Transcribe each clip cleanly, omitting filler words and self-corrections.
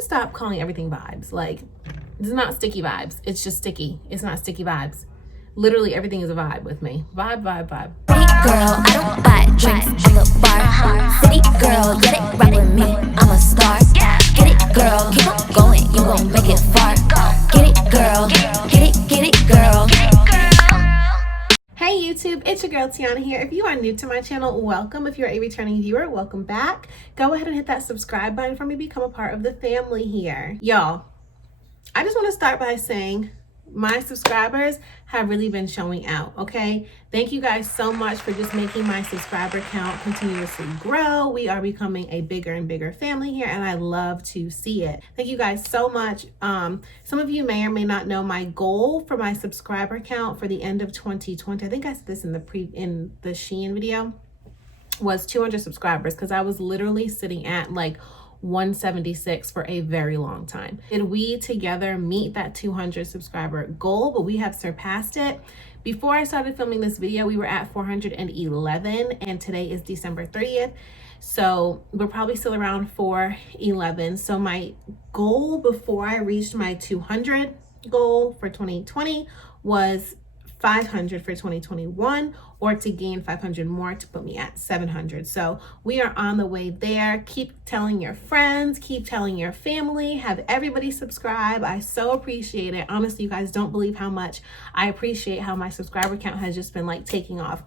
to stop calling everything vibes. Like, it's not sticky vibes. It's just sticky. It's not sticky vibes. Literally everything is a vibe with me. Vibe, vibe, vibe. City girl, I don't buy drinks at the bar. City girl, let it rock with me, I'm a star. Get it girl, keep on going, you gon' make it far. Get it girl, get it girl. Hey YouTube, it's your girl Tiana here. If you are new to my channel, welcome. If you're a returning viewer, welcome back. Go ahead and hit that subscribe button for me to become a part of the family here. Y'all, I just want to start by saying my subscribers have really been showing out, okay? Thank you guys so much for just making my subscriber count continuously grow. We are becoming a bigger and bigger family here, and I love to see it. Thank you guys so much. Some of you may or may not know my goal for my subscriber count for the end of 2020. I think I said this in the Shein video, was 200 subscribers, because I was literally sitting at like 176 for a very long time. Did we together meet that 200 subscriber goal? But we have surpassed it. Before I started filming this video, we were at 411, and today is December 30th. So we're probably still around 411. So my goal before I reached my 200 goal for 2020 was 500 for 2021, or to gain 500 more to put me at 700. So we are on the way there. Keep telling your friends, keep telling your family, have everybody subscribe. I so appreciate it. Honestly, you guys don't believe how much I appreciate how my subscriber count has just been like taking off.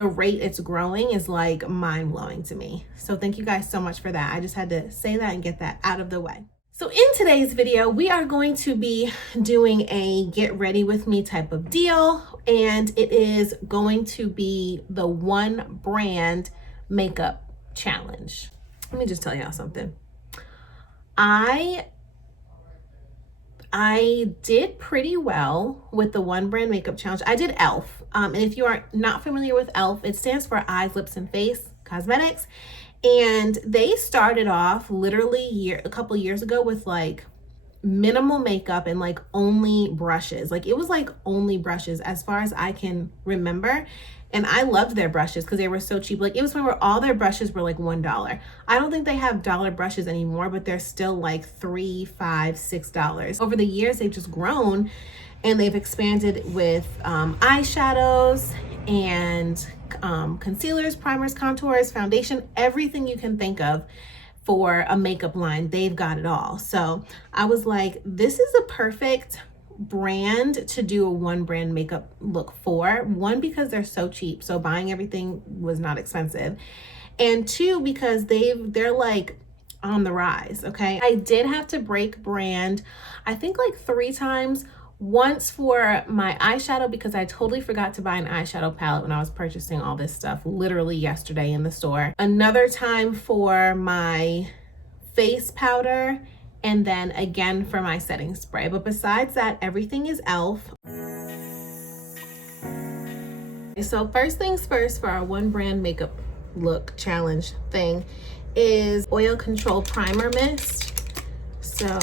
The rate it's growing is like mind-blowing to me. So thank you guys so much for that. I just had to say that and get that out of the way. So in today's video, we are going to be doing a get ready with me type of deal, and it is going to be the one brand makeup challenge. Let me just tell y'all something. I did pretty well with the one brand makeup challenge. I did E.L.F. And if you are not familiar with E.L.F, it stands for Eyes, Lips, and Face Cosmetics. And they started off literally a couple years ago with like minimal makeup and like only brushes. Like it was like only brushes as far as I can remember. And I loved their brushes because they were so cheap. Like it was when all their brushes were like $1. I don't think they have dollar brushes anymore, but they're still like $3, $5, $6. Over the years, they've just grown and they've expanded with eyeshadows and concealers, primers, contours, foundation, everything you can think of for a makeup line. They've got it all. So I was like, this is a perfect brand to do a one brand makeup look for. One, because they're so cheap, so buying everything was not expensive, and two, because they're like on the rise. Okay, I did have to break brand I think like 3 times. Once for my eyeshadow, because I totally forgot to buy an eyeshadow palette when I was purchasing all this stuff literally yesterday in the store. Another time for my face powder, and then again for my setting spray. But besides that, everything is E.L.F. So first things first, for our one brand makeup look challenge thing is oil control primer mist. So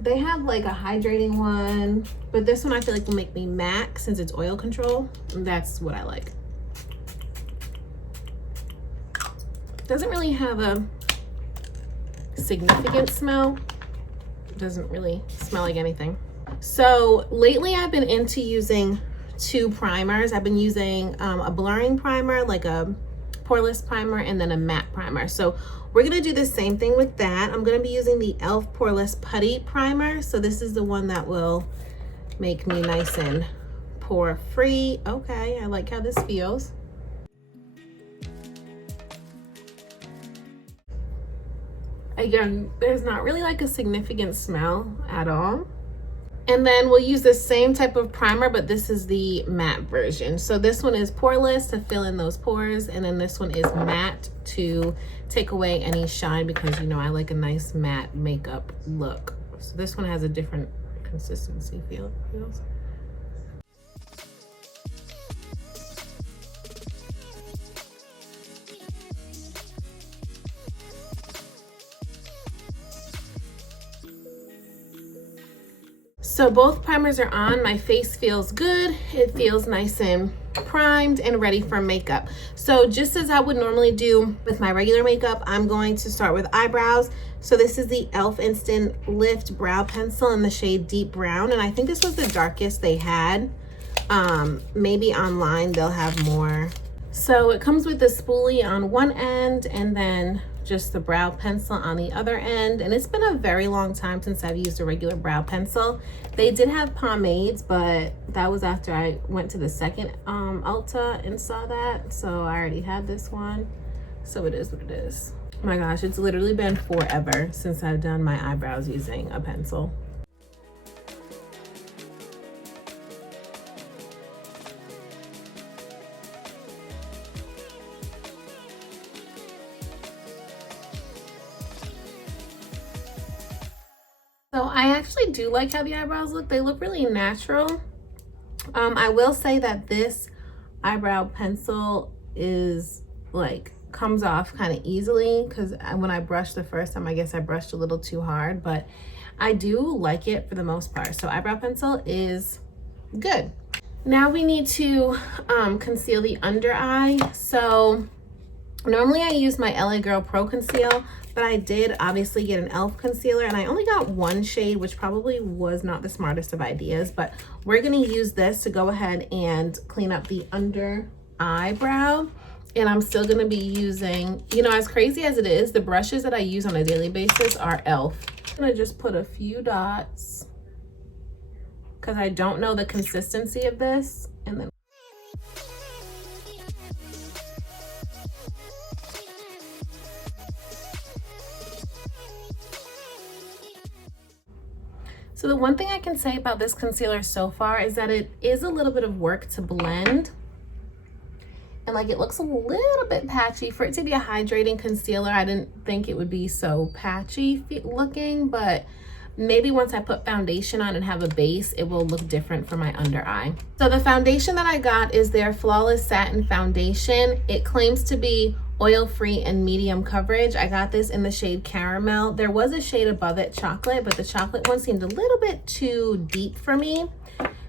they have like a hydrating one, but this one I feel like will make me matte since it's oil control. And that's what I like. Doesn't really have a significant smell. Doesn't really smell like anything. So lately I've been into using 2 primers. I've been using a blurring primer, like a poreless primer, and then a matte primer. So we're gonna do the same thing with that. I'm gonna be using the E.L.F. Poreless Putty Primer. So this is the one that will make me nice and pore free. Okay, I like how this feels. Again, there's not really like a significant smell at all. And then we'll use the same type of primer, but this is the matte version. So this one is poreless to fill in those pores, and then this one is matte to take away any shine, because you know I like a nice matte makeup look. So this one has a different consistency feels. So both primers are on. My face feels good. It feels nice and primed and ready for makeup. So So just as I would normally do with my regular makeup, I'm going to start with eyebrows. So this is the E.L.F. Instant Lift Brow Pencil in the shade Deep Brown. And I think this was the darkest they had. Maybe online they'll have more. So it comes with the spoolie on one end and then just the brow pencil on the other end. And it's been a very long time since I've used a regular brow pencil. They did have pomades, but that was after I went to the second Ulta and saw that. So I already had this one. So it is what it is. Oh my gosh, it's literally been forever since I've done my eyebrows using a pencil. So I actually do like how the eyebrows look. They look really natural. I will say that this eyebrow pencil is like comes off kind of easily because when I brushed the first time, I guess I brushed a little too hard, but I do like it for the most part. So eyebrow pencil is good. Now we need to conceal the under eye. So normally I use my LA Girl Pro Conceal, but I did obviously get an E.L.F. concealer and I only got one shade, which probably was not the smartest of ideas, but we're gonna use this to go ahead and clean up the under eyebrow. And I'm still gonna be using, you know, as crazy as it is, the brushes that I use on a daily basis are E.L.F. I'm gonna just put a few dots because I don't know the consistency of this. And then so the one thing I can say about this concealer so far is that it is a little bit of work to blend. And like it looks a little bit patchy. For it to be a hydrating concealer, I didn't think it would be so patchy looking, but maybe once I put foundation on and have a base, it will look different for my under eye. So the foundation that I got is their Flawless Satin Foundation. It claims to be oil-free and medium coverage. I got this in the shade Caramel. There was a shade above it, Chocolate, but the chocolate one seemed a little bit too deep for me.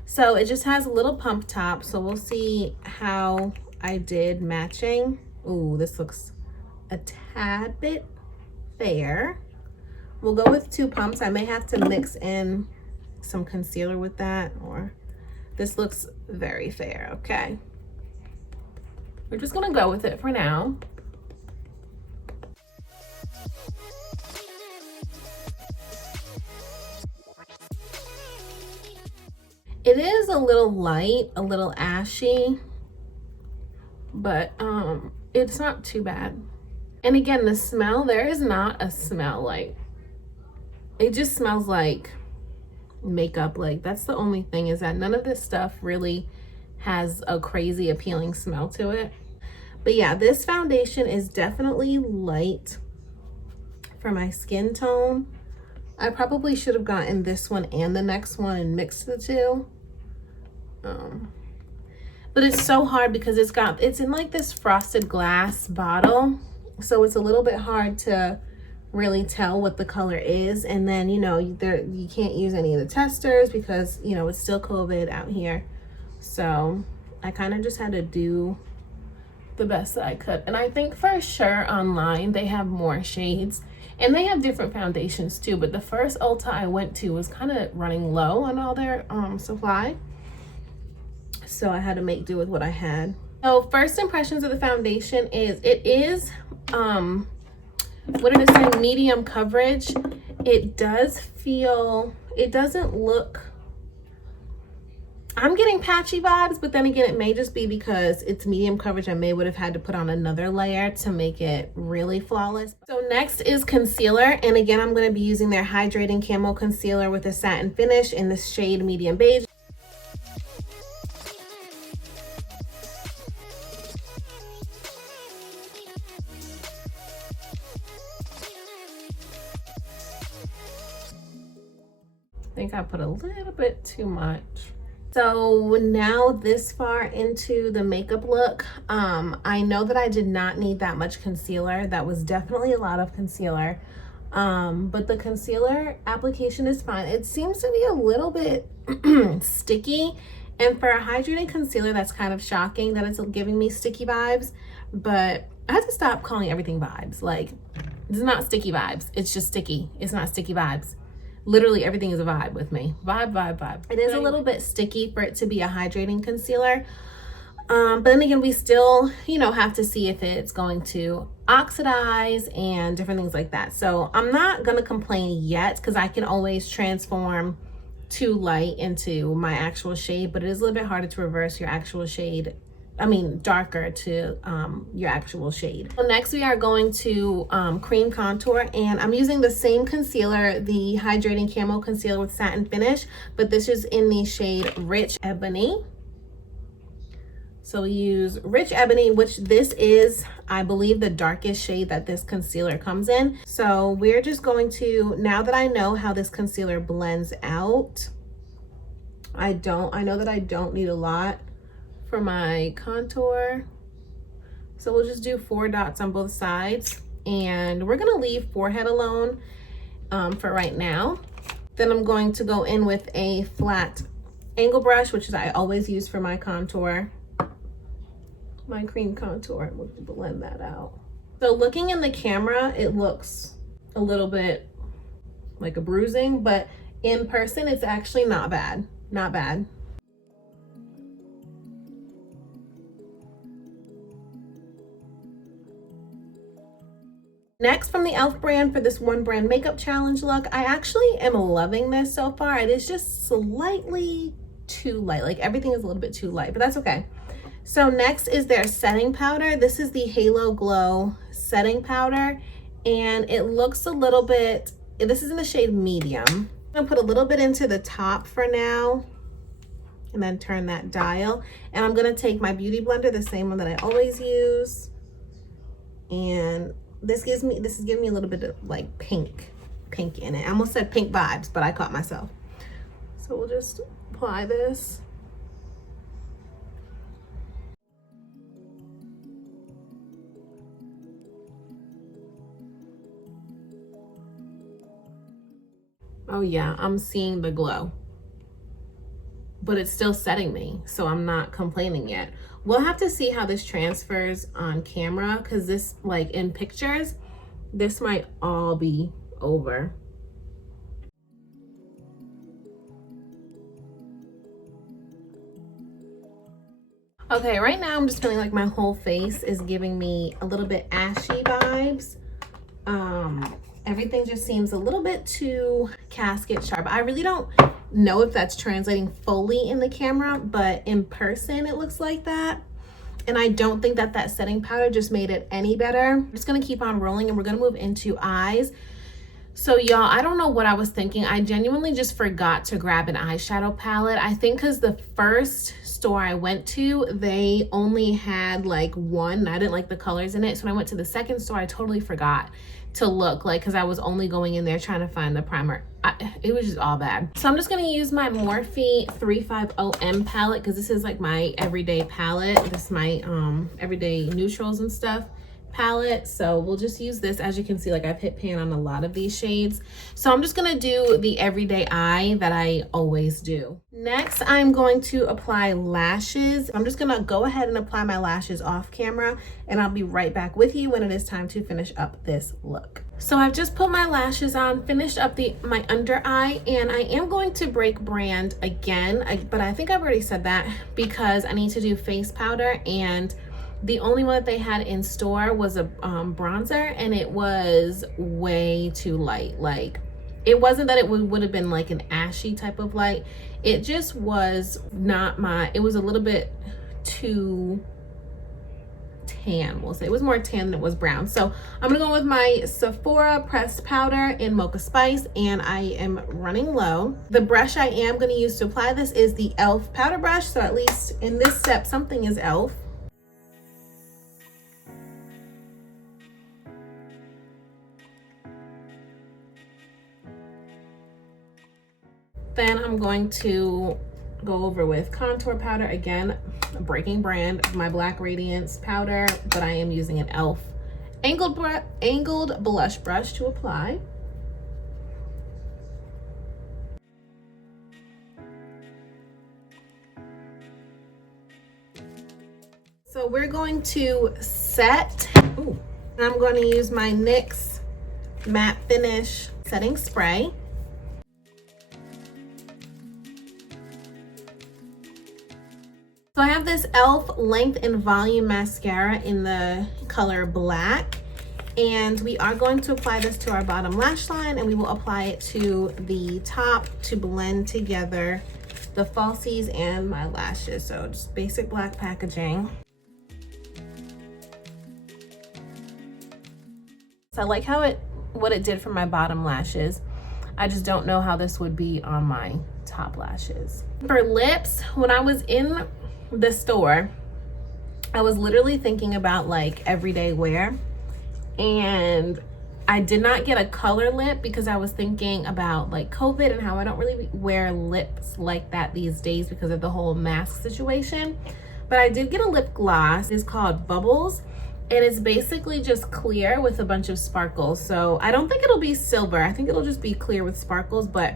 So it just has a little pump top. So we'll see how I did matching. Ooh, this looks a tad bit fair. We'll go with 2 pumps. I may have to mix in some concealer with that, or this looks very fair. Okay. We're just gonna go with it for now. It is a little light, a little ashy, but it's not too bad. And again, the smell, there is not a smell. Like, it just smells like makeup. Like, that's the only thing, is that none of this stuff really has a crazy appealing smell to it. But yeah, this foundation is definitely light for my skin tone. I probably should have gotten this one and the next one and mixed the two. But it's so hard because it's in like this frosted glass bottle, so it's a little bit hard to really tell what the color is. And then, you know, you can't use any of the testers because, you know, it's still COVID out here. So I kind of just had to do the best that I could. And I think for sure online they have more shades and they have different foundations too, but the first Ulta I went to was kind of running low on all their supply, so I had to make do with what I had. So first impressions of the foundation is it is what did it say, medium coverage. It does feel, it doesn't look, I'm getting patchy vibes, but then again, it may just be because it's medium coverage. I may would have had to put on another layer to make it really flawless. So next is concealer. And again, I'm going to be using their Hydrating Camo Concealer with a satin finish in the shade Medium Beige. I think I put a little bit too much. So now this far into the makeup look, I know that I did not need that much concealer. That was definitely a lot of concealer. But the concealer application is fine. It seems to be a little bit sticky. And for a hydrating concealer, that's kind of shocking that it's giving me sticky vibes. but I had to stop calling everything vibes. Like, it's not sticky vibes. It's just sticky. It's not sticky vibes. Literally everything is a vibe with me. Vibe, vibe, vibe. It is a little bit sticky for it to be a hydrating concealer. But then again, we still, have to see if it's going to oxidize and different things like that. So I'm not going to complain yet because I can always transform too light into my actual shade, but it is a little bit harder to reverse your actual shade. Darker to your actual shade. So next we are going to cream contour, and I'm using the same concealer, the Hydrating Camo Concealer with Satin Finish, but this is in the shade Rich Ebony. So we use Rich Ebony, which this is, I believe, the darkest shade that this concealer comes in. So we're just going to, now that I know how this concealer blends out, I know that I don't need a lot for my contour. So we'll just do 4 dots on both sides, and we're gonna leave forehead alone for right now. Then I'm going to go in with a flat angle brush, which is I always use for my contour, my cream contour, and we'll blend that out. So looking in the camera, it looks a little bit like a bruising, but in person, it's actually not bad, not bad. Next, from the E.L.F brand for this one brand makeup challenge look, I actually am loving this so far. It is just slightly too light. Like, everything is a little bit too light, but that's okay. So next is their setting powder. This is the Halo Glow setting powder, and it looks a little bit, this is in the shade medium. I'm gonna put a little bit into the top for now, and then turn that dial. And I'm gonna take my beauty blender, the same one that I always use, and this is giving me a little bit of like pink in it. I almost said pink vibes, but I caught myself. So we'll just apply this. Oh yeah, I'm seeing the glow, but it's still setting me, so I'm not complaining yet. We'll have to see how this transfers on camera, because this, like in pictures, this might all be over. Okay, right now I'm just feeling like my whole face is giving me a little bit ashy vibes. Everything just seems a little bit too casket sharp. I really don't know if that's translating fully in the camera, but in person it looks like that. And I don't think that that setting powder just made it any better. I'm just gonna keep on rolling, and we're gonna move into eyes. So y'all, I don't know what I was thinking. I genuinely just forgot to grab an eyeshadow palette. I think because the first store I went to, they only had like one, and I didn't like the colors in it. So when I went to the second store, I totally forgot to look, like, because I was only going in there trying to find the primer. It was just all bad. So I'm just gonna use my Morphe 350M palette, because this is like my everyday palette. This is my everyday neutrals and stuff palette. So we'll just use this. As you can see, like, I've hit pan on a lot of these shades. So I'm just gonna do the everyday eye that I always do. Next, I'm going to apply lashes. I'm just gonna go ahead and apply my lashes off camera, and I'll be right back with you when it is time to finish up this look. So I've just put my lashes on, finished up my under eye, and I am going to break brand again, but I think I've already said that because I need to do face powder, and the only one that they had in store was a bronzer, and it was way too light. Like, it wasn't that it would have been like an ashy type of light. It just was not it was a little bit too tan, we'll say. It was more tan than it was brown. So I'm gonna go with my Sephora pressed powder in Mocha Spice, and I am running low. The brush I am gonna use to apply this is the E.L.F powder brush, so at least in this step something is E.L.F. Then I'm going to go over with contour powder again, breaking brand, my Black Radiance powder, but I am using an E.L.F angled blush brush to apply. So So we're going to set, I'm going to use my NYX Matte Finish Setting Spray. So I have this E.L.F. Length and Volume Mascara in the color Black. And we are going to apply this to our bottom lash line, and we will apply it to the top to blend together the falsies and my lashes. So just basic black packaging. So I like what it did for my bottom lashes. I just don't know how this would be on my top lashes. For lips, when I was in the store, I was literally thinking about like everyday wear, and I did not get a color lip because I was thinking about like COVID and how I don't really wear lips like that these days because of the whole mask situation. But I did get a lip gloss. It's called Bubbles, and it's basically just clear with a bunch of sparkles. So I don't think it'll be silver. I think it'll just be clear with sparkles, but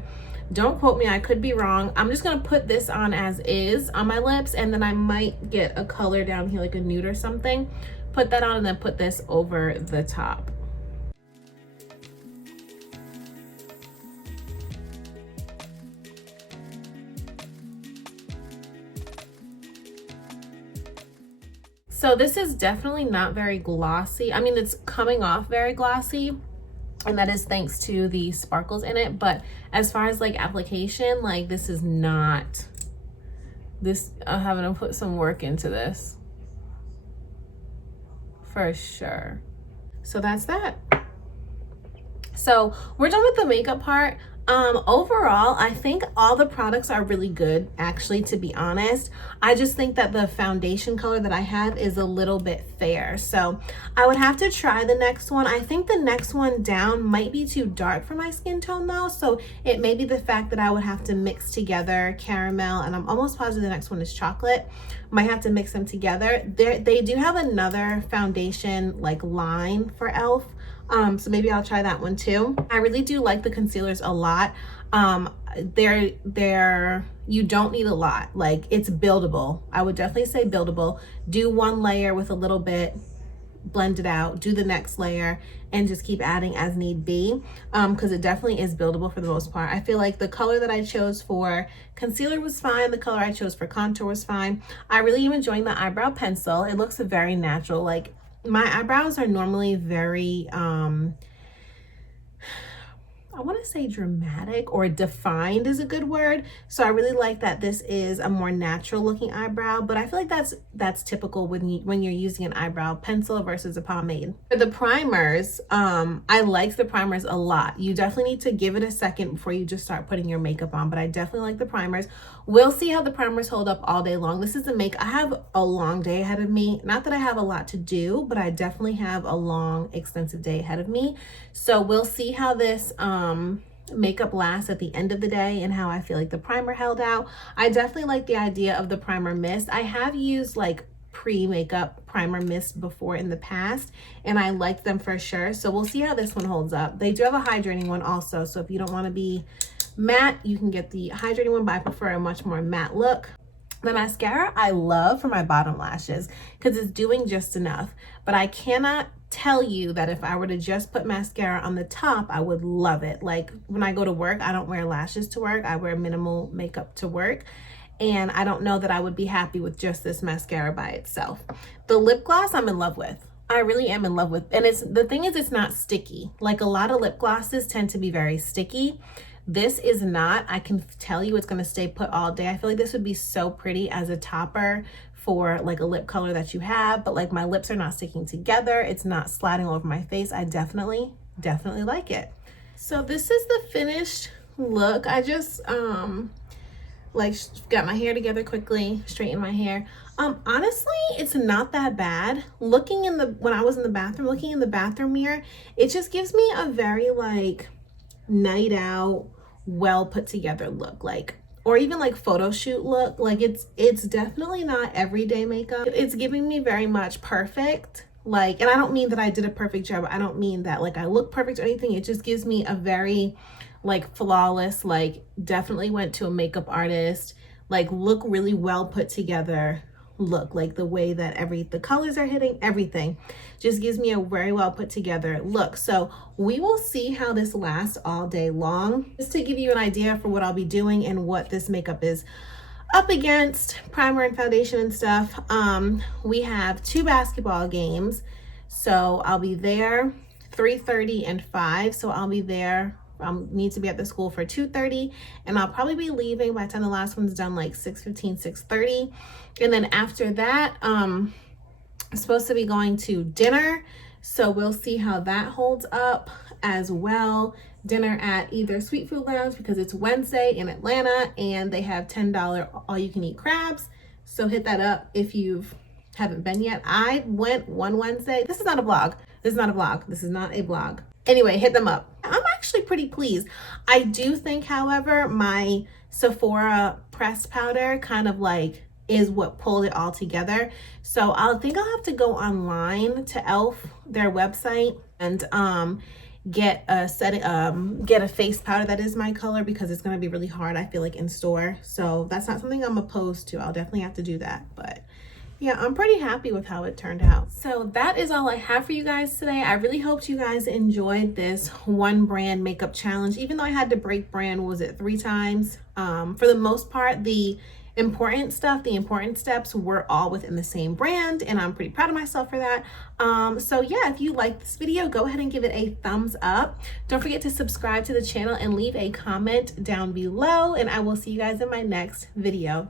don't quote me, I could be wrong. I'm just gonna put this on as is on my lips, and then I might get a color down here, like a nude or something. Put that on and then put this over the top. So this is definitely not very glossy. I mean, it's coming off very glossy, and that is thanks to the sparkles in it. But as far as like application, like this is not, I'm having to put some work into this for sure. So that's that. So we're done with the makeup part. Overall, I think all the products are really good, actually, to be honest. I just think that the foundation color that I have is a little bit fair. So I would have to try the next one. I think the next one down might be too dark for my skin tone though. So it may be the fact that I would have to mix together caramel, and I'm almost positive the next one is chocolate. Might have to mix them together. They do have another foundation like line for E.L.F. So maybe I'll try that one too. I really do like the concealers a lot. You don't need a lot. Like, it's buildable. I would definitely say buildable. Do one layer with a little bit, blend it out, do the next layer, and just keep adding as need be, because it definitely is buildable for the most part. I feel like the color that I chose for concealer was fine. The color I chose for contour was fine. I really am enjoying the eyebrow pencil. It looks very natural. Like, my eyebrows are normally very I want to say dramatic, or defined is a good word. So I really like that this is a more natural looking eyebrow, but I feel like that's typical when you're using an eyebrow pencil versus a pomade. For the primers, I like the primers a lot. You definitely need to give it a second before you just start putting your makeup on, but I definitely like the primers. We'll see how the primers hold up all day long. This is the I have a long day ahead of me. Not that I have a lot to do, but I definitely have a long, extensive day ahead of me. So we'll see how this makeup lasts at the end of the day and how I feel like the primer held out. I definitely like the idea of the primer mist. I have used like pre-makeup primer mist before in the past, and I like them for sure. So we'll see how this one holds up. They do have a hydrating one also, so if you don't want to be matte, you can get the hydrating one, but I prefer a much more matte look. The mascara I love for my bottom lashes because it's doing just enough, but I cannot tell you that if I were to just put mascara on the top, I would love it. Like, when I go to work, I don't wear lashes to work. I wear minimal makeup to work, and I don't know that I would be happy with just this mascara by itself. The lip gloss I'm in love with. I really am in love with, and the thing is, it's not sticky. Like, a lot of lip glosses tend to be very sticky. This is not. I can tell you it's going to stay put all day. I feel like this would be so pretty as a topper for like a lip color that you have, but like my lips are not sticking together. It's not sliding all over my face. I definitely like it. So this is the finished look. I just like got my hair together quickly, straightened my hair. Honestly, it's not that bad. When I was in the bathroom, looking in the bathroom mirror, it just gives me a very like night out, well put together look, like, or even like photo shoot look. Like, it's definitely not everyday makeup. It's giving me very much perfect, like, and I don't mean that I did a perfect job. I don't mean that like I look perfect or anything. It just gives me a very like flawless, like definitely went to a makeup artist, like look really well put together look, like the way that the colors are hitting, everything just gives me a very well put together look. So we will see how this lasts all day long, just to give you an idea for what I'll be doing and what this makeup is up against, primer and foundation and stuff. We have 2 basketball games, so I'll be there 3:30 and 5. So I'll be there. Need to be at the school for 2:30, and I'll probably be leaving by the time the last one's done, like 6:15, 6:30. And then after that, I'm supposed to be going to dinner, so we'll see how that holds up as well. Dinner at either Sweet Food Lounge, because it's Wednesday in Atlanta and they have $10 all-you-can-eat crabs. So hit that up if you haven't been yet. I went one Wednesday. This is not a vlog. This is not a vlog. This is not a vlog. Anyway, hit them up. I'm actually pretty pleased. I do think, however, my Sephora pressed powder kind of like is what pulled it all together. So I think I'll have to go online to E.L.F, their website, and get a face powder that is my color, because it's going to be really hard, I feel like, in store. So that's not something I'm opposed to. I'll definitely have to do that. But yeah, I'm pretty happy with how it turned out. So that is all I have for you guys today. I really hoped you guys enjoyed this one brand makeup challenge, even though I had to break brand, was it 3 times? For the most part, the important steps were all within the same brand, and I'm pretty proud of myself for that. So yeah, if you like this video, go ahead and give it a thumbs up. Don't forget to subscribe to the channel and leave a comment down below, and I will see you guys in my next video.